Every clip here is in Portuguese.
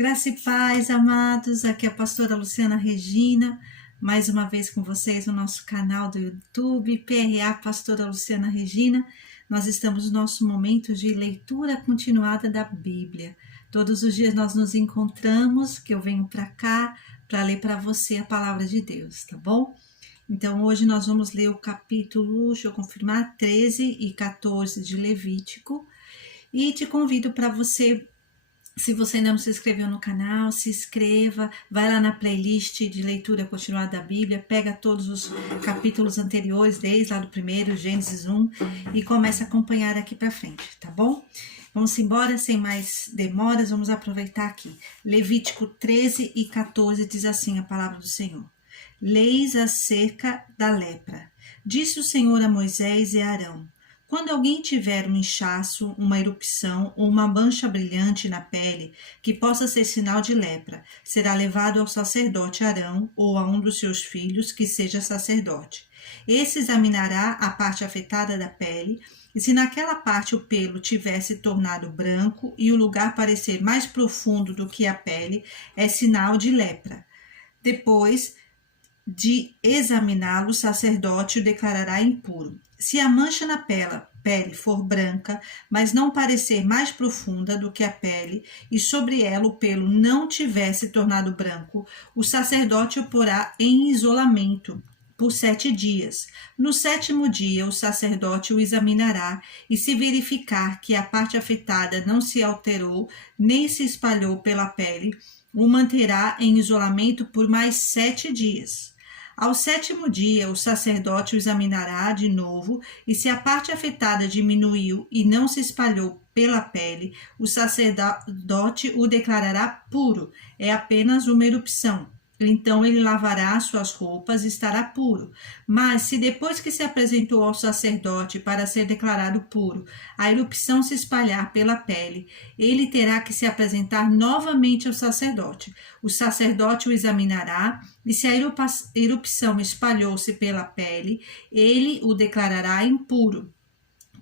Graça e paz, amados. Aqui é a pastora Luciana Regina, mais uma vez com vocês no nosso canal do YouTube, PRA Pastora Luciana Regina. Nós estamos no nosso momento de leitura continuada da Bíblia. Todos os dias nós nos encontramos, que eu venho para cá para ler para você a palavra de Deus, tá bom? Então hoje nós vamos ler o capítulo, deixa eu confirmar, 13 e 14 de Levítico. E te convido para você, se você ainda não se inscreveu no canal, se inscreva, vai lá na playlist de leitura continuada da Bíblia, pega todos os capítulos anteriores, desde lá do primeiro, Gênesis 1, e começa a acompanhar daqui para frente, tá bom? Vamos embora, sem mais demoras, vamos aproveitar aqui. Levítico 13 e 14 diz assim a palavra do Senhor. Leis acerca da lepra. Disse o Senhor a Moisés e a Arão: quando alguém tiver um inchaço, uma erupção ou uma mancha brilhante na pele, que possa ser sinal de lepra, será levado ao sacerdote Arão ou a um dos seus filhos que seja sacerdote. Esse examinará a parte afetada da pele, e se naquela parte o pelo tiver se tornado branco e o lugar parecer mais profundo do que a pele, é sinal de lepra. Depois de examiná-lo, o sacerdote o declarará impuro. Se a mancha na pele for branca, mas não parecer mais profunda do que a pele, e sobre ela o pelo não tiver se tornado branco, o sacerdote o porá em isolamento por 7 dias. No 7º dia, o sacerdote o examinará, e se verificar que a parte afetada não se alterou, nem se espalhou pela pele, o manterá em isolamento por mais 7 dias. Ao 7º dia, o sacerdote o examinará de novo, e se a parte afetada diminuiu e não se espalhou pela pele, o sacerdote o declarará puro. É apenas uma erupção. Então ele lavará suas roupas e estará puro. Mas se depois que se apresentou ao sacerdote para ser declarado puro, a erupção se espalhar pela pele, ele terá que se apresentar novamente ao sacerdote. O sacerdote o examinará, e se a erupção espalhou-se pela pele, ele o declarará impuro.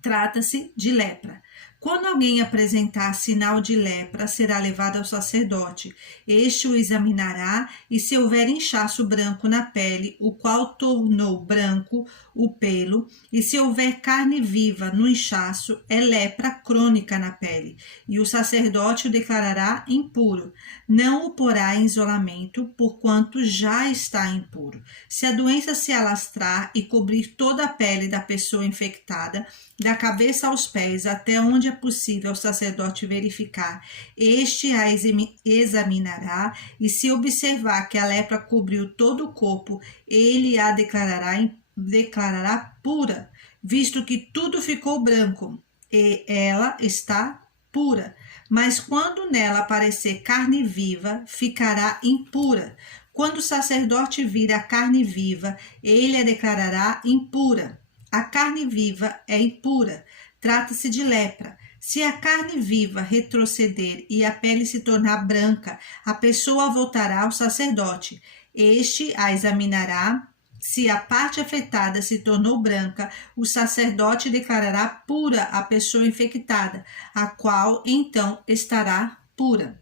Trata-se de lepra. Quando alguém apresentar sinal de lepra, será levado ao sacerdote. Este o examinará, e se houver inchaço branco na pele, o qual tornou branco o pelo, e se houver carne viva no inchaço, é lepra crônica na pele, e o sacerdote o declarará impuro. Não o porá em isolamento, porquanto já está impuro. Se a doença se alastrar e cobrir toda a pele da pessoa infectada, da cabeça aos pés, até onde é possível o sacerdote verificar, este a examinará, e se observar que a lepra cobriu todo o corpo, ele a declarará pura, visto que tudo ficou branco, e ela está pura. Mas quando nela aparecer carne viva, ficará impura. Quando o sacerdote vir a carne viva, ele a declarará impura. A carne viva é impura, trata-se de lepra. Se a carne viva retroceder e a pele se tornar branca, a pessoa voltará ao sacerdote. Este a examinará. Se a parte afetada se tornou branca, o sacerdote declarará pura a pessoa infectada, a qual então estará pura.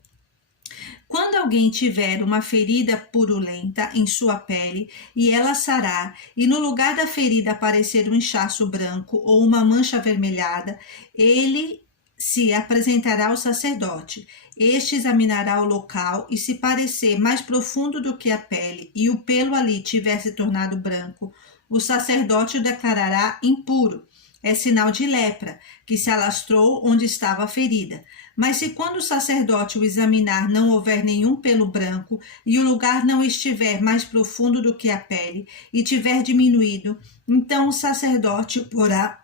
Quando alguém tiver uma ferida purulenta em sua pele e ela sarar, e no lugar da ferida aparecer um inchaço branco ou uma mancha avermelhada, ele se apresentará ao sacerdote. Este examinará o local, e se parecer mais profundo do que a pele e o pelo ali tiver se tornado branco, o sacerdote o declarará impuro. É sinal de lepra, que se alastrou onde estava a ferida. Mas se quando o sacerdote o examinar não houver nenhum pelo branco, e o lugar não estiver mais profundo do que a pele, e tiver diminuído, então o sacerdote o porá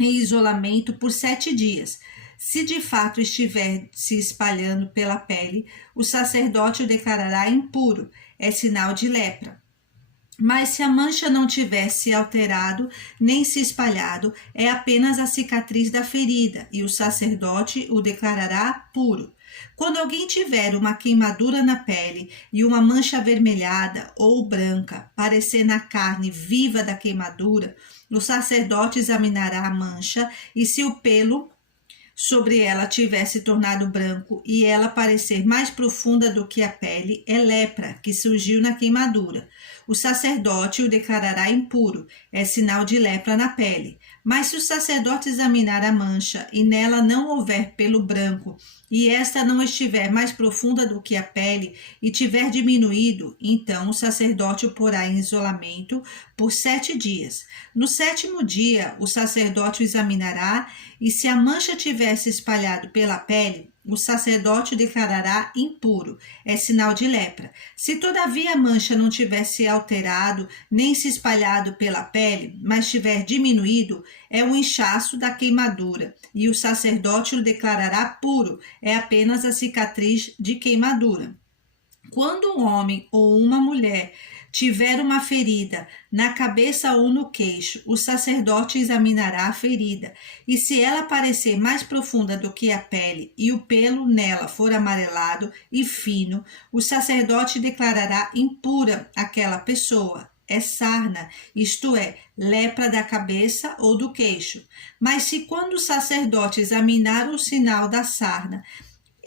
em isolamento por 7 dias. Se de fato estiver se espalhando pela pele, o sacerdote o declarará impuro. É sinal de lepra. Mas se a mancha não tiver se alterado nem se espalhado, é apenas a cicatriz da ferida, e o sacerdote o declarará puro. Quando alguém tiver uma queimadura na pele e uma mancha avermelhada ou branca parecer na carne viva da queimadura, o sacerdote examinará a mancha, e se o pelo sobre ela tiver se tornado branco e ela parecer mais profunda do que a pele, é lepra que surgiu na queimadura. O sacerdote o declarará impuro, é sinal de lepra na pele. Mas se o sacerdote examinar a mancha e nela não houver pelo branco, e esta não estiver mais profunda do que a pele e tiver diminuído, então o sacerdote o porá em isolamento por 7 dias. No 7º dia, o sacerdote o examinará, e se a mancha tiver se espalhado pela pele, o sacerdote o declarará impuro, é sinal de lepra. Se todavia a mancha não tiver se alterado, nem se espalhado pela pele, mas tiver diminuído, é um inchaço da queimadura, e o sacerdote o declarará puro, é apenas a cicatriz de queimadura. Quando um homem ou uma mulher tiver uma ferida na cabeça ou no queixo, o sacerdote examinará a ferida, e se ela parecer mais profunda do que a pele e o pelo nela for amarelado e fino, o sacerdote declarará impura aquela pessoa. É sarna, isto é, lepra da cabeça ou do queixo. Mas se quando o sacerdote examinar o sinal da sarna,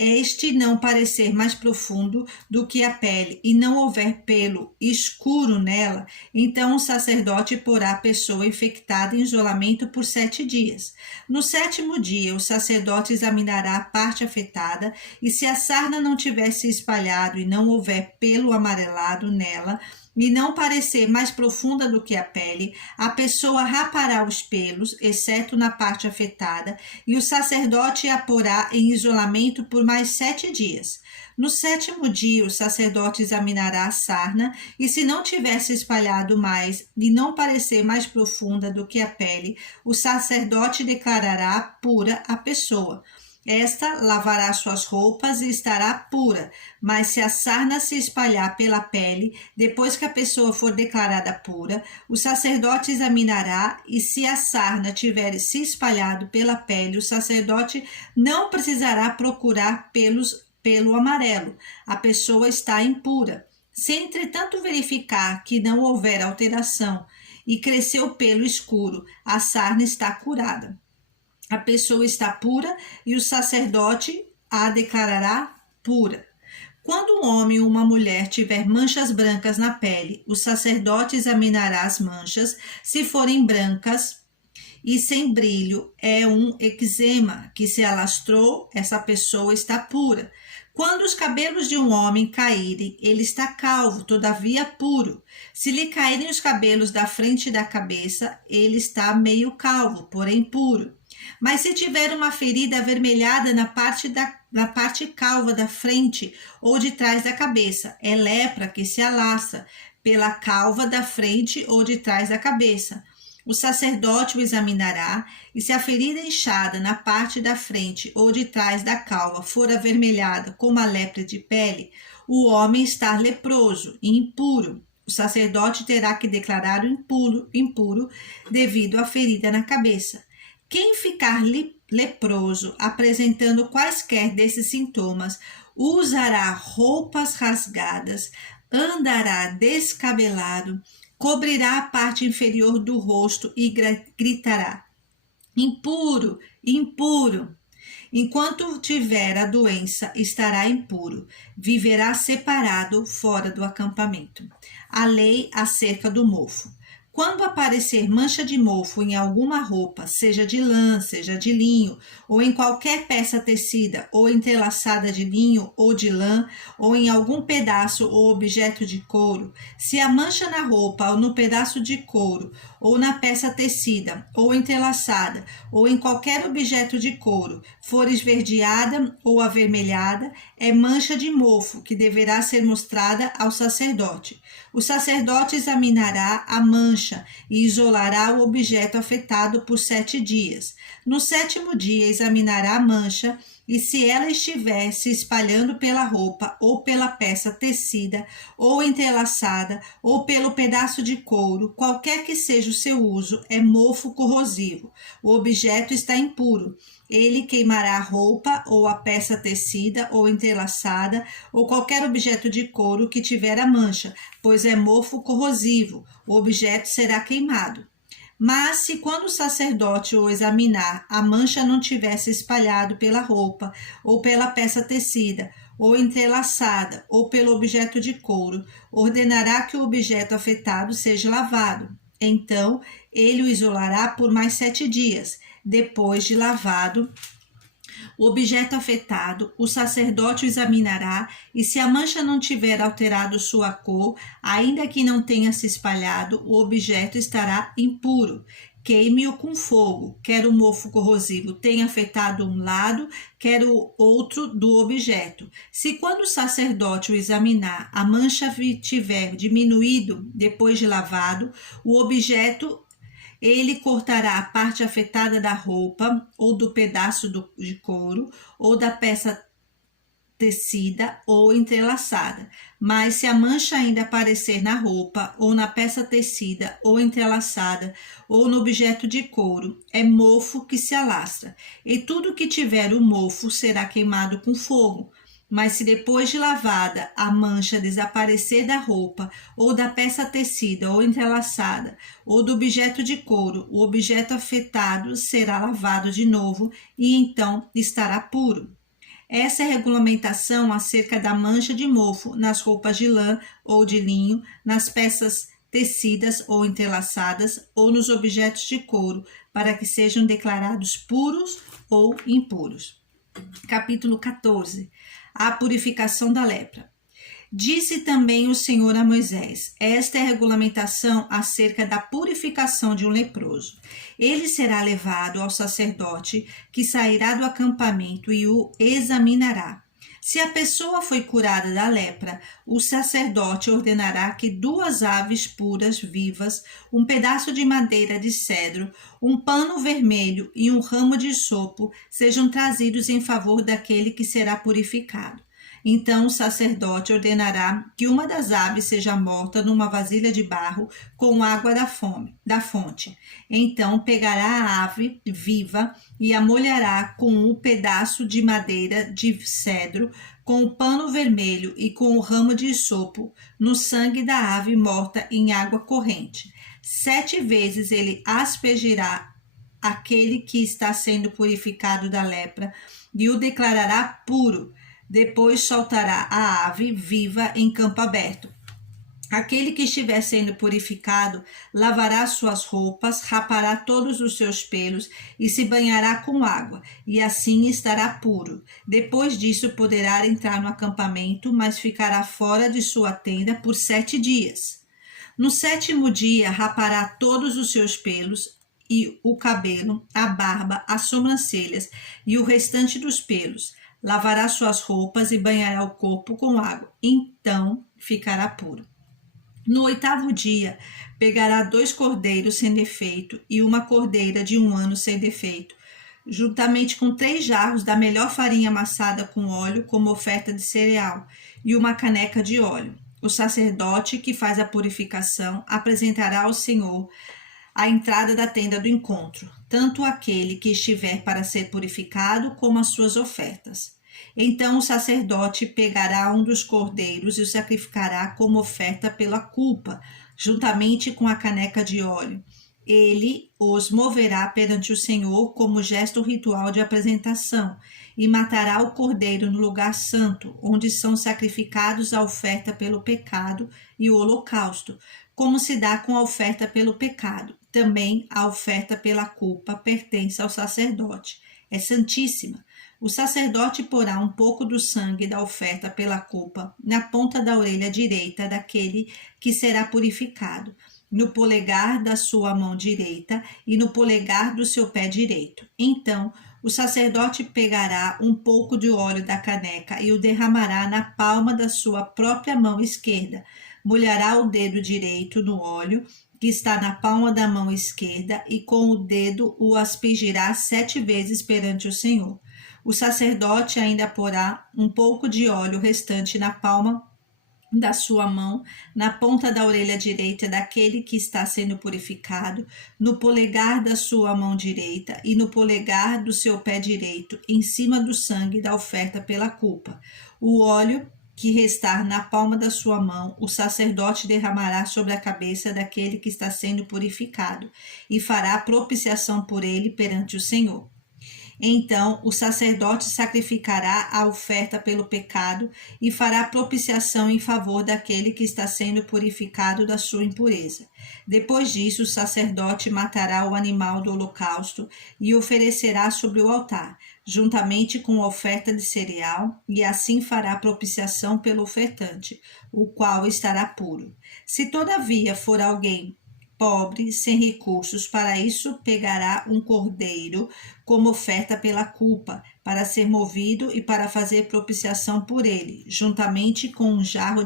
este não parecer mais profundo do que a pele e não houver pelo escuro nela, então o sacerdote porá a pessoa infectada em isolamento por 7 dias. No 7º dia, o sacerdote examinará a parte afetada, e se a sarna não tiver se espalhado e não houver pelo amarelado nela, e não parecer mais profunda do que a pele, a pessoa rapará os pelos, exceto na parte afetada, e o sacerdote a porá em isolamento por mais 7 dias. No 7º dia, o sacerdote examinará a sarna, e se não tiver se espalhado mais e não parecer mais profunda do que a pele, o sacerdote declarará pura a pessoa. Esta lavará suas roupas e estará pura, mas se a sarna se espalhar pela pele, depois que a pessoa for declarada pura, o sacerdote examinará, e se a sarna tiver se espalhado pela pele, o sacerdote não precisará procurar pelo amarelo. A pessoa está impura. Se, entretanto, verificar que não houver alteração e cresceu pelo escuro, a sarna está curada. A pessoa está pura e o sacerdote a declarará pura. Quando um homem ou uma mulher tiver manchas brancas na pele, o sacerdote examinará as manchas. Se forem brancas e sem brilho, é um eczema que se alastrou, essa pessoa está pura. Quando os cabelos de um homem caírem, ele está calvo, todavia puro. Se lhe caírem os cabelos da frente da cabeça, ele está meio calvo, porém puro. Mas se tiver uma ferida avermelhada na parte calva da frente ou de trás da cabeça, é lepra que se alastra pela calva da frente ou de trás da cabeça. O sacerdote o examinará, e se a ferida inchada na parte da frente ou de trás da calva for avermelhada como a lepra de pele, o homem está leproso e impuro. O sacerdote terá que declarar o impuro devido à ferida na cabeça. Quem ficar leproso apresentando quaisquer desses sintomas, usará roupas rasgadas, andará descabelado, cobrirá a parte inferior do rosto e gritará: impuro, impuro. Enquanto tiver a doença, estará impuro, viverá separado fora do acampamento. A lei acerca do mofo. Quando aparecer mancha de mofo em alguma roupa, seja de lã, seja de linho, ou em qualquer peça tecida ou entrelaçada de linho ou de lã, ou em algum pedaço ou objeto de couro, se a mancha na roupa ou no pedaço de couro, ou na peça tecida ou entrelaçada, ou em qualquer objeto de couro, for esverdeada ou avermelhada, é mancha de mofo que deverá ser mostrada ao sacerdote. O sacerdote examinará a mancha e isolará o objeto afetado por 7 dias. No 7º dia examinará a mancha, e se ela estiver se espalhando pela roupa ou pela peça tecida ou entrelaçada ou pelo pedaço de couro, qualquer que seja o seu uso, é mofo corrosivo. O objeto está impuro. Ele queimará a roupa ou a peça tecida ou entrelaçada ou qualquer objeto de couro que tiver a mancha, pois é mofo corrosivo. O objeto será queimado. Mas se quando o sacerdote o examinar, a mancha não tiver se espalhado pela roupa, ou pela peça tecida, ou entrelaçada, ou pelo objeto de couro, ordenará que o objeto afetado seja lavado. Então, ele o isolará por mais 7 dias. Depois de lavado o objeto afetado, o sacerdote o examinará, e se a mancha não tiver alterado sua cor, ainda que não tenha se espalhado, o objeto estará impuro. Queime-o com fogo, quer o mofo corrosivo tenha afetado um lado, quer o outro do objeto. Se quando o sacerdote o examinar, a mancha tiver diminuído depois de lavado, o objeto ele cortará a parte afetada da roupa, ou do pedaço de couro, ou da peça tecida ou entrelaçada. Mas se a mancha ainda aparecer na roupa, ou na peça tecida ou entrelaçada, ou no objeto de couro, é mofo que se alastra. E tudo que tiver o mofo será queimado com fogo. Mas se depois de lavada a mancha desaparecer da roupa, ou da peça tecida ou entrelaçada, ou do objeto de couro, o objeto afetado será lavado de novo e então estará puro. Essa é a regulamentação acerca da mancha de mofo nas roupas de lã ou de linho, nas peças tecidas ou entrelaçadas ou nos objetos de couro, para que sejam declarados puros ou impuros. Capítulo 14. A purificação da lepra. Disse também o Senhor a Moisés: esta é a regulamentação acerca da purificação de um leproso. Ele será levado ao sacerdote, que sairá do acampamento e o examinará. Se a pessoa foi curada da lepra, o sacerdote ordenará que 2 aves puras vivas, um pedaço de madeira de cedro, um pano vermelho e um ramo de sopo sejam trazidos em favor daquele que será purificado. Então o sacerdote ordenará que uma das aves seja morta numa vasilha de barro com água da fonte. Então pegará a ave viva e a molhará com um pedaço de madeira de cedro, com o pano vermelho e com o ramo de sopo, no sangue da ave morta em água corrente. 7 vezes ele aspergirá aquele que está sendo purificado da lepra e o declarará puro. Depois soltará a ave viva em campo aberto. Aquele que estiver sendo purificado lavará suas roupas, rapará todos os seus pelos e se banhará com água, e assim estará puro. Depois disso poderá entrar no acampamento, mas ficará fora de sua tenda por 7 dias. No 7º dia rapará todos os seus pelos, e o cabelo, a barba, as sobrancelhas e o restante dos pelos. Lavará suas roupas e banhará o corpo com água. Então ficará puro. No 8º dia, pegará 2 cordeiros sem defeito e uma cordeira de 1 ano sem defeito, juntamente com 3 jarros da melhor farinha amassada com óleo, como oferta de cereal, e uma caneca de óleo. O sacerdote que faz a purificação apresentará ao Senhor à entrada da tenda do encontro, tanto aquele que estiver para ser purificado como as suas ofertas. Então o sacerdote pegará um dos cordeiros e o sacrificará como oferta pela culpa, juntamente com a caneca de óleo. Ele os moverá perante o Senhor como gesto ritual de apresentação e matará o cordeiro no lugar santo, onde são sacrificados a oferta pelo pecado e o holocausto, como se dá com a oferta pelo pecado. Também a oferta pela culpa pertence ao sacerdote. É santíssima. O sacerdote porá um pouco do sangue da oferta pela culpa na ponta da orelha direita daquele que será purificado, no polegar da sua mão direita e no polegar do seu pé direito. Então, o sacerdote pegará um pouco de óleo da caneca e o derramará na palma da sua própria mão esquerda. Molhará o dedo direito no óleo que está na palma da mão esquerda e com o dedo o aspergirá 7 vezes perante o Senhor. O sacerdote ainda porá um pouco de óleo restante na palma da sua mão, na ponta da orelha direita daquele que está sendo purificado, no polegar da sua mão direita e no polegar do seu pé direito, em cima do sangue da oferta pela culpa. O óleo que restar na palma da sua mão, o sacerdote derramará sobre a cabeça daquele que está sendo purificado, e fará propiciação por ele perante o Senhor. Então o sacerdote sacrificará a oferta pelo pecado e fará propiciação em favor daquele que está sendo purificado da sua impureza. Depois disso, o sacerdote matará o animal do holocausto e oferecerá sobre o altar, juntamente com a oferta de cereal, e assim fará propiciação pelo ofertante, o qual estará puro. Se todavia for alguém pobre, sem recursos, para isso pegará um cordeiro como oferta pela culpa, para ser movido e para fazer propiciação por ele, juntamente com um jarro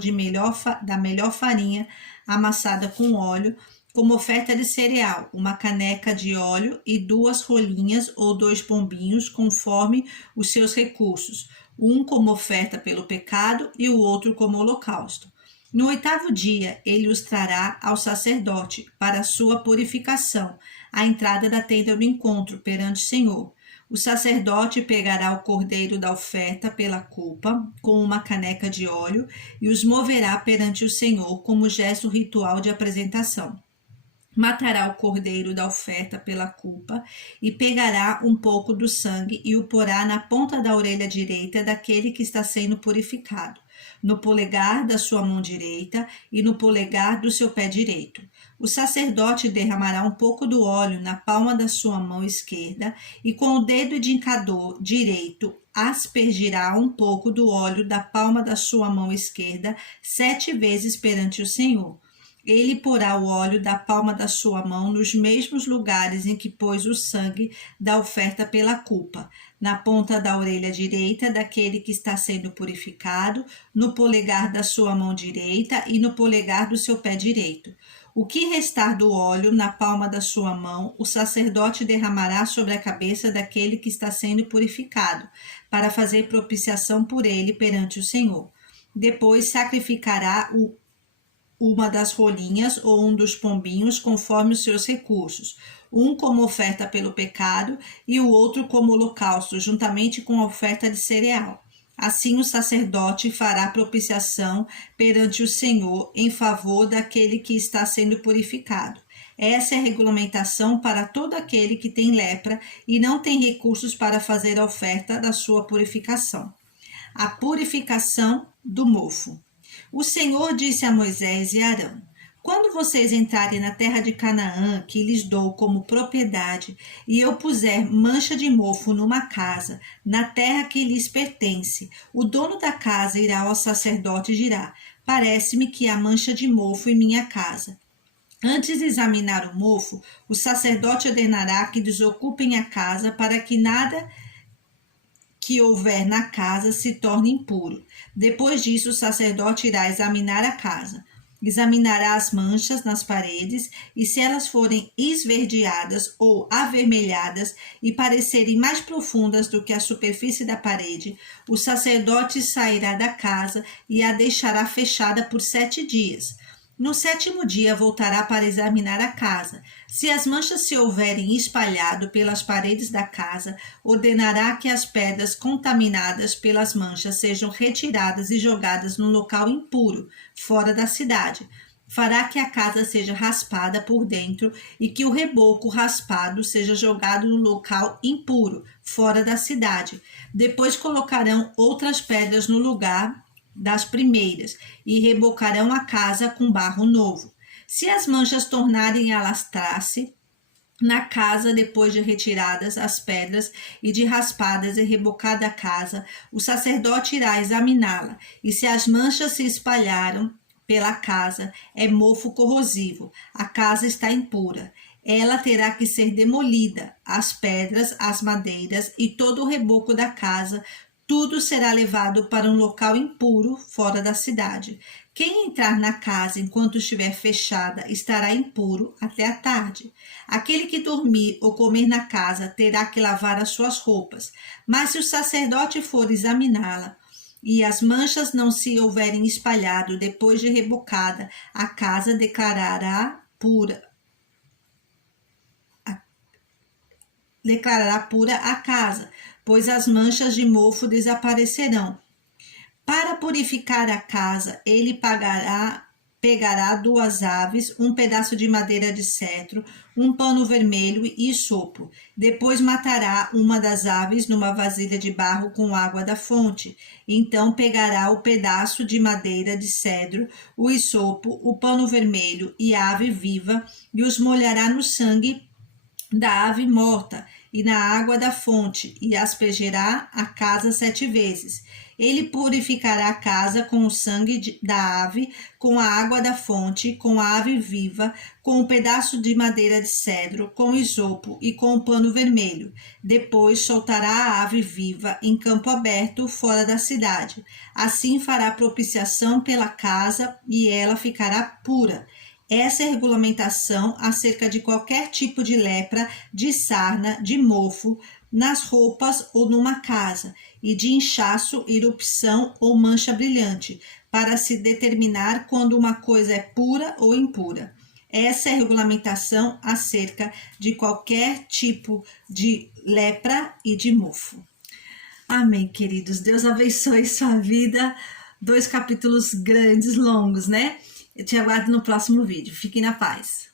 da melhor farinha amassada com óleo, como oferta de cereal, uma caneca de óleo e 2 rolinhas ou 2 pombinhos, conforme os seus recursos, um como oferta pelo pecado e o outro como holocausto. No 8º dia, ele os trará ao sacerdote para a sua purificação, à entrada da tenda do encontro perante o Senhor. O sacerdote pegará o cordeiro da oferta pela culpa com uma caneca de óleo e os moverá perante o Senhor como gesto ritual de apresentação. Matará o cordeiro da oferta pela culpa e pegará um pouco do sangue e o porá na ponta da orelha direita daquele que está sendo purificado, no polegar da sua mão direita e no polegar do seu pé direito. O sacerdote derramará um pouco do óleo na palma da sua mão esquerda e com o dedo indicador direito aspergirá um pouco do óleo da palma da sua mão esquerda 7 vezes perante o Senhor. Ele porá o óleo da palma da sua mão nos mesmos lugares em que pôs o sangue da oferta pela culpa, na ponta da orelha direita daquele que está sendo purificado, no polegar da sua mão direita e no polegar do seu pé direito. O que restar do óleo na palma da sua mão, o sacerdote derramará sobre a cabeça daquele que está sendo purificado, para fazer propiciação por ele perante o Senhor. Depois sacrificará uma das rolinhas ou um dos pombinhos, conforme os seus recursos, um como oferta pelo pecado e o outro como holocausto, juntamente com a oferta de cereal. Assim o sacerdote fará propiciação perante o Senhor em favor daquele que está sendo purificado. Essa é a regulamentação para todo aquele que tem lepra e não tem recursos para fazer a oferta da sua purificação. A purificação do mofo. O Senhor disse a Moisés e Arão: quando vocês entrarem na terra de Canaã, que lhes dou como propriedade, e eu puser mancha de mofo numa casa, na terra que lhes pertence, o dono da casa irá ao sacerdote e dirá: parece-me que há mancha de mofo em minha casa. Antes de examinar o mofo, o sacerdote ordenará que desocupem a casa para que nada que houver na casa se torne impuro. Depois disso, o sacerdote irá examinar a casa. Examinará as manchas nas paredes e, se elas forem esverdeadas ou avermelhadas e parecerem mais profundas do que a superfície da parede, o sacerdote sairá da casa e a deixará fechada por 7 dias. No 7º dia voltará para examinar a casa. Se as manchas se houverem espalhado pelas paredes da casa, ordenará que as pedras contaminadas pelas manchas sejam retiradas e jogadas num local impuro, fora da cidade. Fará que a casa seja raspada por dentro e que o reboco raspado seja jogado no local impuro, fora da cidade. Depois colocarão outras pedras no lugar das primeiras e rebocarão a casa com barro novo. Se as manchas tornarem a alastrar-se na casa depois de retiradas as pedras e de raspadas e rebocada a casa, o sacerdote irá examiná-la, e se as manchas se espalharam pela casa, é mofo corrosivo, a casa está impura. Ela terá que ser demolida, as pedras, as madeiras e todo o reboco da casa, tudo será levado para um local impuro fora da cidade. Quem entrar na casa enquanto estiver fechada estará impuro até a tarde. Aquele que dormir ou comer na casa terá que lavar as suas roupas. Mas se o sacerdote for examiná-la e as manchas não se houverem espalhado depois de rebocada, a casa declarará pura a casa, pois as manchas de mofo desaparecerão. Para purificar a casa, ele pegará 2 aves, um pedaço de madeira de cedro, um pano vermelho e sopo. Depois matará uma das aves numa vasilha de barro com água da fonte. Então pegará o pedaço de madeira de cedro, o isopo, o pano vermelho e a ave viva e os molhará no sangue da ave morta e na água da fonte, e aspergerá a casa 7 vezes. Ele purificará a casa com o sangue da ave, com a água da fonte, com a ave viva, com o pedaço de madeira de cedro, com o isopo e com o pano vermelho. Depois soltará a ave viva em campo aberto, fora da cidade. Assim fará propiciação pela casa e ela ficará pura. Essa é a regulamentação acerca de qualquer tipo de lepra, de sarna, de mofo, nas roupas ou numa casa, e de inchaço, erupção ou mancha brilhante, para se determinar quando uma coisa é pura ou impura. Essa é a regulamentação acerca de qualquer tipo de lepra e de mofo. Amém, queridos. Deus abençoe sua vida. 2 capítulos grandes, longos, né? Eu te aguardo no próximo vídeo. Fiquem na paz.